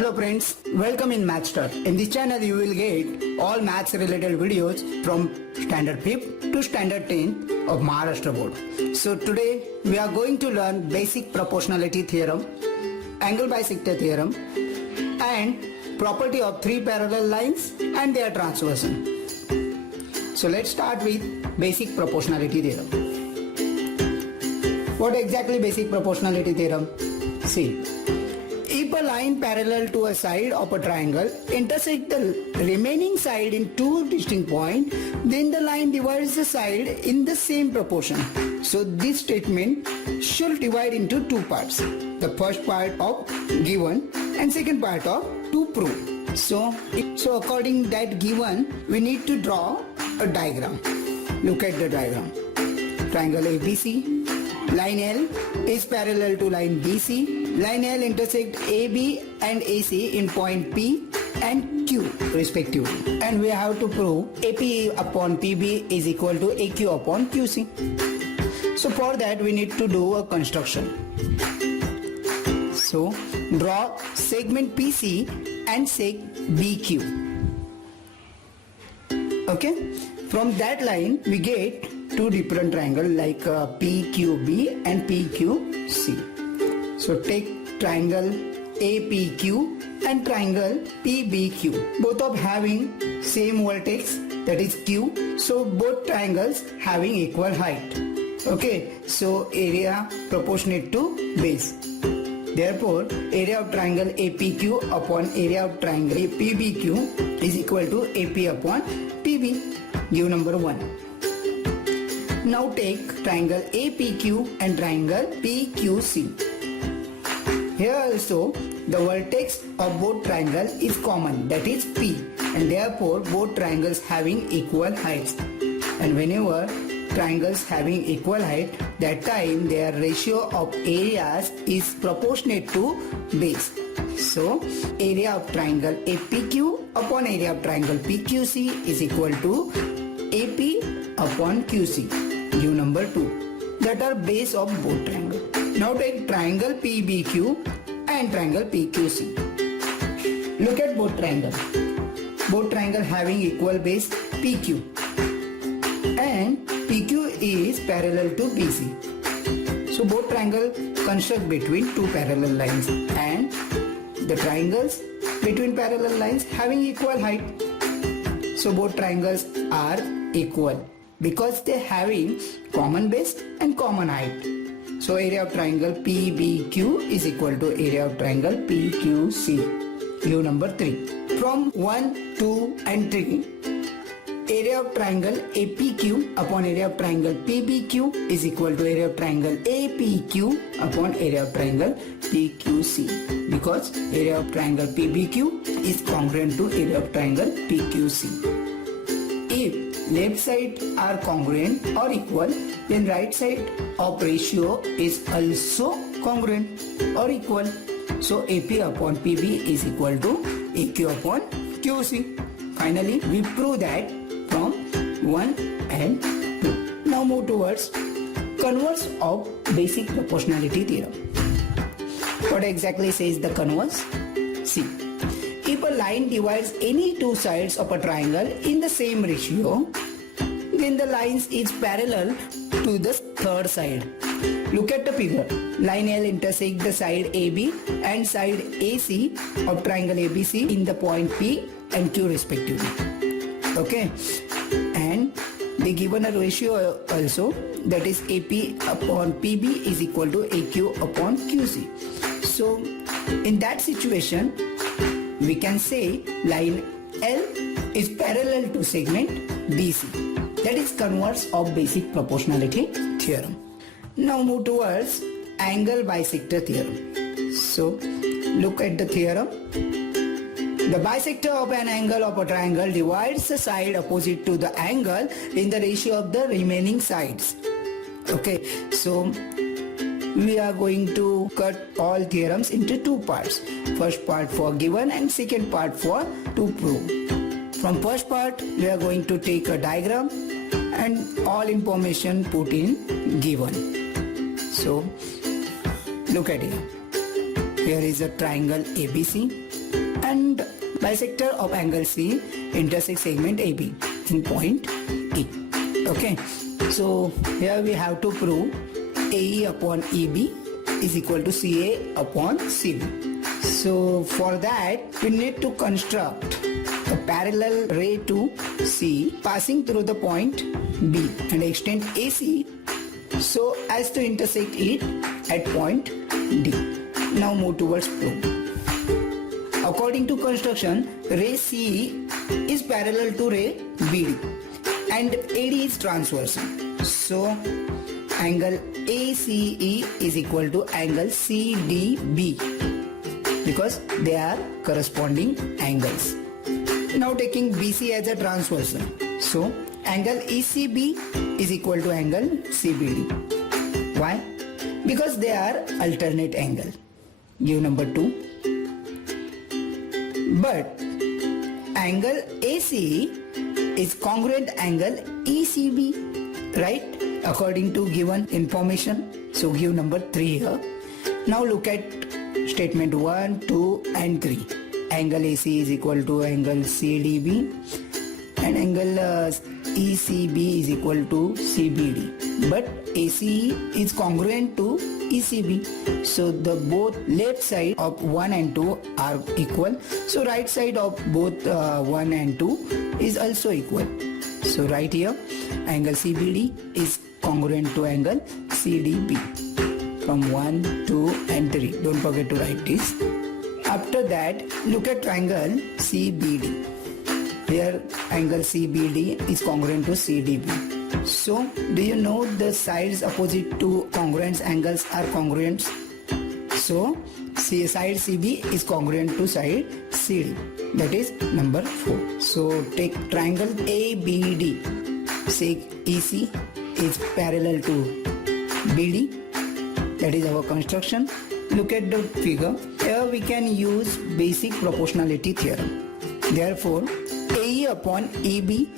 Hello friends, welcome in Mathstar. In this channel you will get all maths related videos from standard 5th to standard 10 of Maharashtra board. So today we are going to learn basic proportionality theorem, angle bisector theorem and property of three parallel lines and their transversion. So let's start with basic proportionality theorem. What exactly basic proportionality theorem? See, if a line parallel to a side of a triangle intersect the remaining side in two distinct points, then the line divides the side in the same proportion. So this statement should divide into two parts. The first part of given and second part of to prove. So according that given, we need to draw a diagram. Look at the diagram. Triangle ABC. Line L is parallel to line BC. Line L intersect AB and AC in point P and Q respectively. And we have to prove AP upon PB is equal to AQ upon QC. So for that we need to do a construction. So draw segment PC and sec BQ. Okay. From that line we get two different triangles like PQB and PQC. So take triangle APQ and triangle PBQ. Both of having same vertex, that is Q. So both triangles having equal height. Okay, so area proportionate to base. Therefore, area of triangle APQ upon area of triangle PBQ is equal to AP upon PB. Give number 1. Now take triangle APQ and triangle PQC. Here also the vertex of both triangles is common, that is P, and therefore both triangles having equal heights. And whenever triangles having equal height, that time their ratio of areas is proportionate to base. So area of triangle APQ upon area of triangle PQC is equal to AP upon QC. Give number 2. That are base of both triangles. Now take triangle PBQ and triangle PQC. Look at both triangles. Both triangles having equal base PQ. And PQ is parallel to BC. So both triangles construct between two parallel lines. And the triangles between parallel lines having equal height. So both triangles are equal, because they having common base and common height. So area of triangle PBQ is equal to area of triangle PQC. Give number 3. From 1, 2 and 3, area of triangle APQ upon area of triangle PBQ is equal to area of triangle APQ upon area of triangle PQC, because area of triangle PBQ is congruent to area of triangle PQC. If left side are congruent or equal, then right side of ratio is also congruent or equal. So AP upon PB is equal to AQ upon QC. Finally, we prove that from 1 and 2. Now move towards converse of basic proportionality theorem. What exactly says the converse? See. If a line divides any two sides of a triangle in the same ratio, then the lines is parallel to the third side. Look at the figure. Line L intersect the side AB and side AC of triangle ABC in the point P and Q respectively. Okay, and they given a ratio also, that is AP upon PB is equal to AQ upon QC. So in that situation, we can say line L is parallel to segment BC. That is converse of basic proportionality theorem. Now move towards angle bisector theorem. So look at the theorem. The bisector of an angle of a triangle divides the side opposite to the angle in the ratio of the remaining sides. Okay, so we are going to cut all theorems into two parts. First part for given and second part for to prove. From first part we are going to take a diagram and all information put in given. So look at here. Here is a triangle ABC and bisector of angle C intersects segment AB in point E. Okay, so here we have to prove AE upon EB is equal to CA upon CB. So for that we need to construct a parallel ray to C passing through the point B and extend AC so as to intersect it at point D. Now move towards proof. According to construction, ray C is parallel to ray BD and AD is transversal. So angle ACE is equal to angle CDB because they are corresponding angles. Now taking BC as a transversal. So angle ECB is equal to angle CBD. Why? Because they are alternate angle. Give number 2. But angle ACE is congruent angle ECB, right? According to given information. So give number 3 here. Now look at statement 1, 2 and 3. Angle AC is equal to angle CDB and angle ECB is equal to CBD. But ACE is congruent to ECB. So the both left side of 1 and 2 are equal. So right side of both 1 and 2 is also equal. So right here angle CBD is congruent to angle CDB from 1, 2 and 3. Don't forget to write this. After that, look at triangle CBD. Here angle CBD is congruent to CDB. So do you know the sides opposite to congruent angles are congruent? So side CB is congruent to side CD. That is number 4. So take triangle ABD. Say EC is parallel to BD. That is our construction. Look at the figure. Here we can use basic proportionality theorem. Therefore, AE upon EB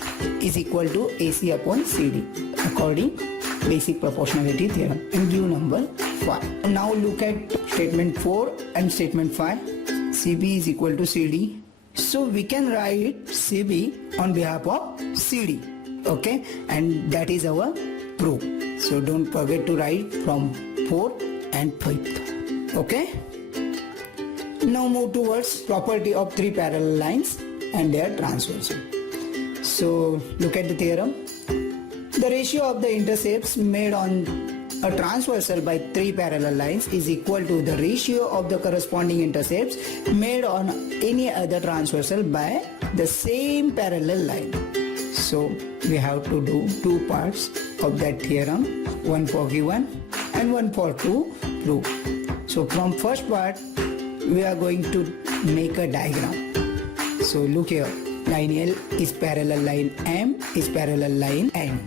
is equal to AC upon CD according basic proportionality theorem, and give number 5. Now look at statement 4 and statement 5. CB is equal to CD. So we can write CB on behalf of CD. Okay, and that is our proof. So don't forget to write from 4th and 5th. Okay. Now move towards property of 3 parallel lines and their transversal. So look at the theorem. The ratio of the intercepts made on a transversal by 3 parallel lines is equal to the ratio of the corresponding intercepts made on any other transversal by the same parallel line. So we have to do 2 parts of that theorem, one for given and one for to prove. So from first part we are going to make a diagram. So look here, line L is parallel line M is parallel line N.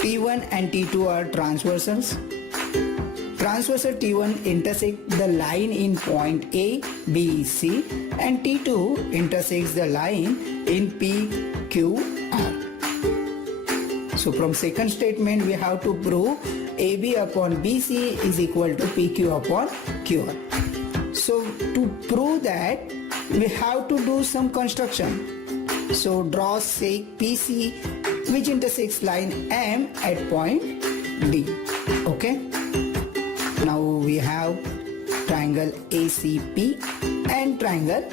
T1 and T2 are transversals. Transversal T1 intersect the line in point A, B, C, and T2 intersects the line in P, Q, R. So from second statement we have to prove AB upon BC is equal to PQ upon QR. So to prove that we have to do some construction. So draw sec PC which intersects line M at point D. Okay. Now we have triangle ACP and triangle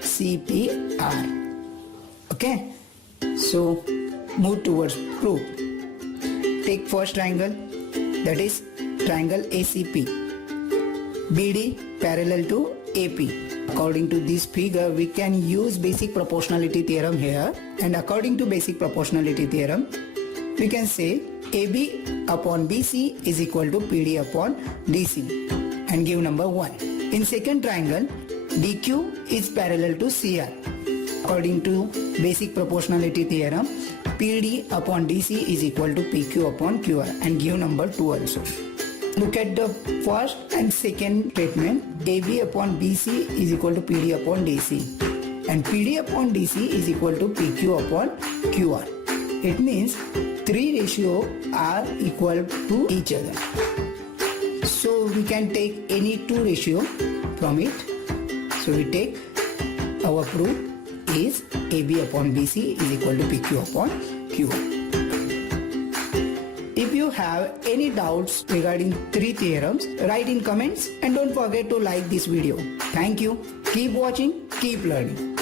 CPR. Okay. So move towards proof. Take first triangle, that is triangle ACP. BD parallel to AP. According to this figure, we can use basic proportionality theorem here, and according to basic proportionality theorem, we can say AB upon BC is equal to PD upon DC, and give number 1. In second triangle, DQ is parallel to CR. According to basic proportionality theorem, PD upon DC is equal to PQ upon QR, and give number 2 also. Look at the first and second statement. AB upon BC is equal to PD upon DC, and PD upon DC is equal to PQ upon QR. It means 3 ratios are equal to each other. So we can take any 2 ratio from it. So we take our proof is AB upon BC is equal to PQ upon QR. If you have any doubts regarding three theorems, write in comments and don't forget to like this video. Thank you. Keep watching, keep learning.